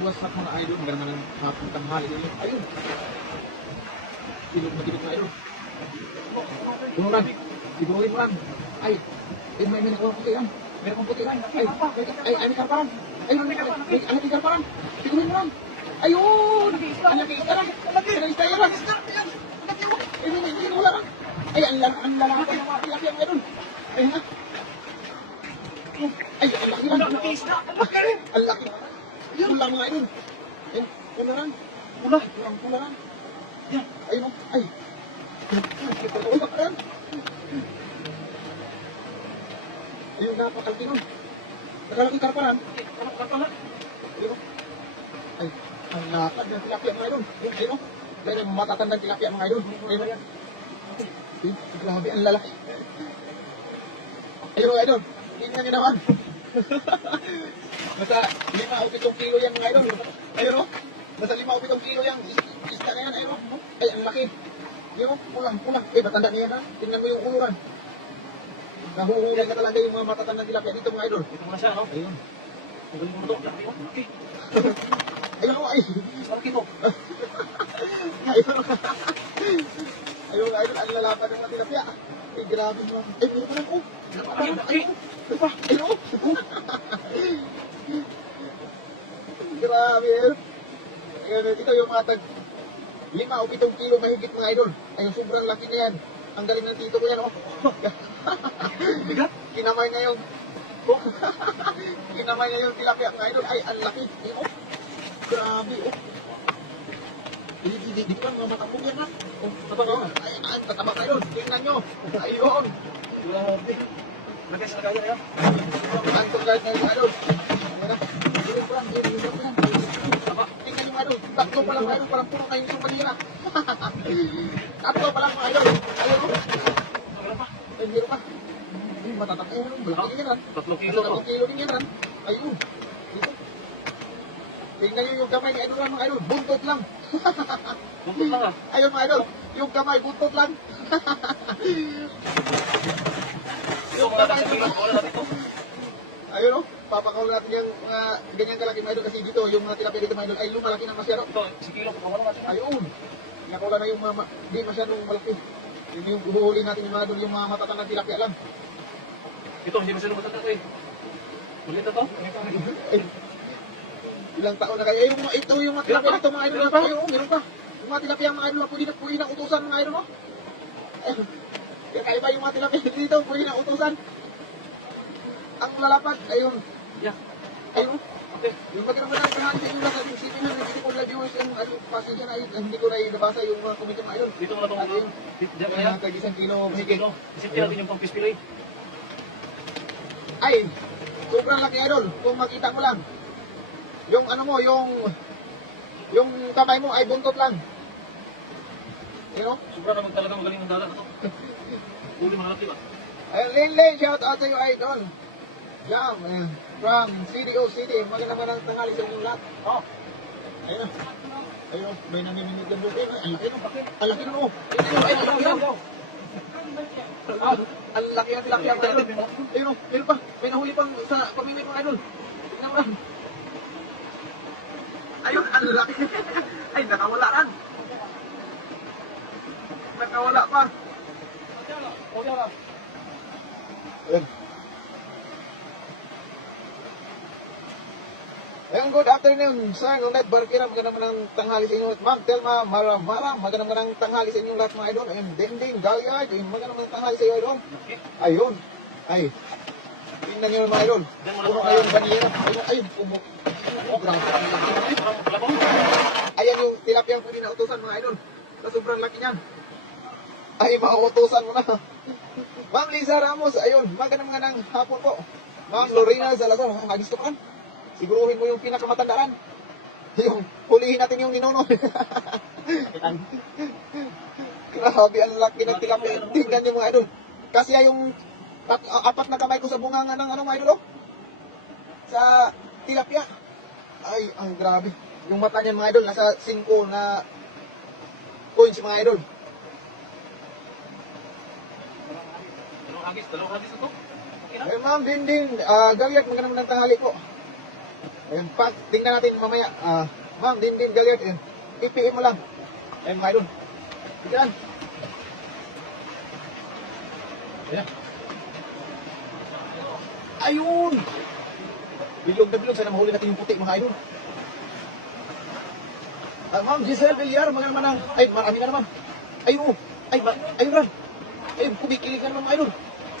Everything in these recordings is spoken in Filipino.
what's up mga idol? Maganda ng hapon tanghali ulit. Ayun. Ilog na mga idol. Tumuran. Siguruhin mo lang. Ay, may nakuha puti yan. Meron kong puti yan. Ay, may karparan. Ayun, may karparan. Siguruhin mo lang. Ayun! Ang laki-ista lang. Ang laki-ista yan. Ay, hindi mo lang. Ay, ang lalaki ng mga tilapia mga idol. Ay, ha? Ay, ang laki lang. Ang laki. Pula mga idol. Ay, pula lang. Pula lang. Yan, ayun o. Ay. Ay, bakaran. Ayun, napakalaki nun. Nakalaki karparan. Ayun o. Ay, ang lakad ng tilapia mga idol. Ayun o. Ayun o, matatandang tilapia mga idol. Ayun o. Ay, grabe, ang lalaki. Ayun o, idol. Tingnan nyo naman. Nasa 5 o 7 kilo yan mga idol. Ayun o. Nasa 5 o 7 kilo yan. Ista na yan. Ayun o. Ay, ang laki. Ayun o. Pulang. Eh, matanda niya yan ha. Tingnan mo yung uluran. Nahuhuli na talaga yung mga matatandang tilapia dito mga idol. Ito muna siya, no? Ayun. Ang galing mo ito. Laki. Ayun o. Ay. Laki ito. Ayun o. Ayun idol. Ang lalapad ng mga tilapia. Ay, grabe mo. Ay, meron pa lang o. Ayun, laki. Ayun o. Grabe. Ayun, ito yung mga tag 5 o 7 kilo mahigit mga idol. Ayun, sobrang laki na yan. Ang galing ng tito ko yan, oh. Bigat. Kinamay na yung kinamay na yung tilapia mga idol. Ay, ang laki. Ayun, oh. Grabe, oh. Di pa mga matapong yan, ha? Oh, tataba. Ay, tataba kayo. Tingnan nyo. Ayun. Grabe. Lagay sa lagayan, ayan. Antong guard na yung idol. Ayun na. Ayun pa lang. Ayun pa lang. Tingnan yung idol. Tatlo pa lang mga idol. Parang puro na yung sumalira. Tatlo pa lang mga idol. Ayun, oh. Ay, meron pa. Ay, matatak. Ayun, malaki yan, ha? 3 kilo to. 3 kilo din yan, ha? Ayun. Dito. Tingnan nyo yung kamay ni idol mga idol. Buntot lang. Buntot lang ah. Ayun mga idol. Yung kamay, buntot lang. Yung mga nasa kilo, wala natin ito. Ayun, oh. Papakaw natin yung mga ganyang kalaki mga idol. Kasi dito, yung mga tilapia dito mga idol ay lumalaki na masyado. Ito, si kilo, pagkawalan natin. Ayun. Nakawala na yung mga, di masyadong malaki. Yun yung uhuhuli natin yung mga idol, yung mga matatandang tilapia lang. Ito, hindi masyadong matanda ito eh. Ulit na to. Ay, ilang taon na kayo. Ayun, ito yung mga tilapia dito mga idol. Meron pa? Ayun, meron pa. Yung mga tilapia mga idol, pwede na utusan mga idol, no? Ayun. Kaya kaiba yung mga tilapia dito, pwede na utusan. Ang lalapad, ayun. Yeah. Ayun. Okay. Yung pagkakaroon ng pangalan sa inyo lang sa isipin ng hindi ko na viewers ang pasensya na hindi ko na nabasa yung mga komento mga idol. Dito mo na itong Ayun. diyan kaya. Mga tag 1 kilo Isip mahigit. kilo. Isipin natin yung pang-pispilay. Ay, sobrang laki idol. Kung makita mo lang. Yung ano mo, yung kamay mo ay buntot lang. You know? Sobra naman talaga magaling ang dalat na to. Uli mga laki ba? Ayun, Linlin, shout out sa iyo idol. Jam, from CDO City. Magandang tanghali sa inyong lahat. Oh. Ayun. Ayun, may namimingit lang doon. Ayun, ang laki no. Ang laki no. Ay, ang laki no. Ah, ang laki ng tilapia mga idol. Ayun o, meron pa. May nahuli pang sa pamimit mga idol. Tingnan mo lang. Ayun, ang laki. Ay, nakawala ran. Nakawala pa. Ayun. Ayun, good afternoon, sir. Ngunit Barkira, magandang tanghali sa inyo. Ma'am Telma, Mara, magandang tanghali sa inyong lahat mga idol. Ayun, Dending, Galyard, ayun, magandang tanghali sa iyo idol. Ayun, ay. Tingnan nyo mga idol. Puno kayong banira. Ayun, ayun, pumo. Oh, grabe. Ayan yung tilapia ang pwede na utusan mga idol. Sa sobrang laki niyan. Ay, mauutusan mo na. Ma'am Lisa Ramos, ayun, magandang hapon po. Ma'am Lorena Salazar, gusto ka? Siguruhin mo yung pinakamatandaan. Yung hulihin natin yung ninuno. Grabe, ang laki ng tilapia. Tingnan niyo mga idol. Kasi yung 4 na kamay ko sa bunganga ng ano mga idol, oh. Sa tilapia. Ay, ang grabe. Yung mata niya mga idol, nasa 5 na coins mga idol. Dalawang hagis na to. Okay na? Ma'am Dinding, Galyat, magandang tanghali po. Ayan, pag tingnan natin mamaya, ma'am, din Galiard, ayan, i-PM mo lang. Ayan mga idol. Tignan. Ayan. Ayun! Bilog na bilog, sana mahuli natin yung puti mga idol. Ma'am, Giselle Villar, mga naman ang, ay, marami na naman. Ayun, ayun ran. Ayun, kumikilig na naman mga idol.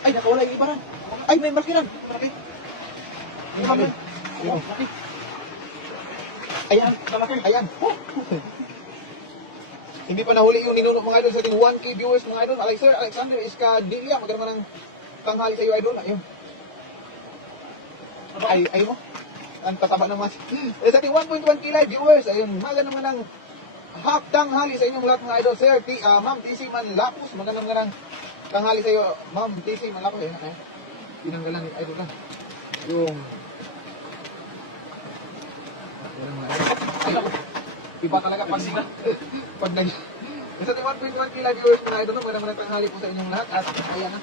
Ay, nakawala yung iba ran. Ay, may markiran. Malaki. Ayun, ma'am. Ayun, malaki. Ayan, malaki. Ayan. Oh. Hindi pa nahuli yung ninuno mga idol sa ating 1K viewers mga idol. Sir Alexander Escadilla, maganda ng tanghali sa iyo idol. Ayun. Ayun mo. Ang tataba naman. Sa ating 1.1K live viewers, ayun, maganda naman ng tanghali sa inyong lahat mga idol. Sir, Ma'am TC Manlapus, maganda naman ng tanghali sa iyo. Ma'am TC Manlapus, ayun. Tinanggalan ni idol lang. Yung iba talaga pag nag sa 1.1K live viewers mga idol, magandang tanghali po sa inyong lahat at ayan na.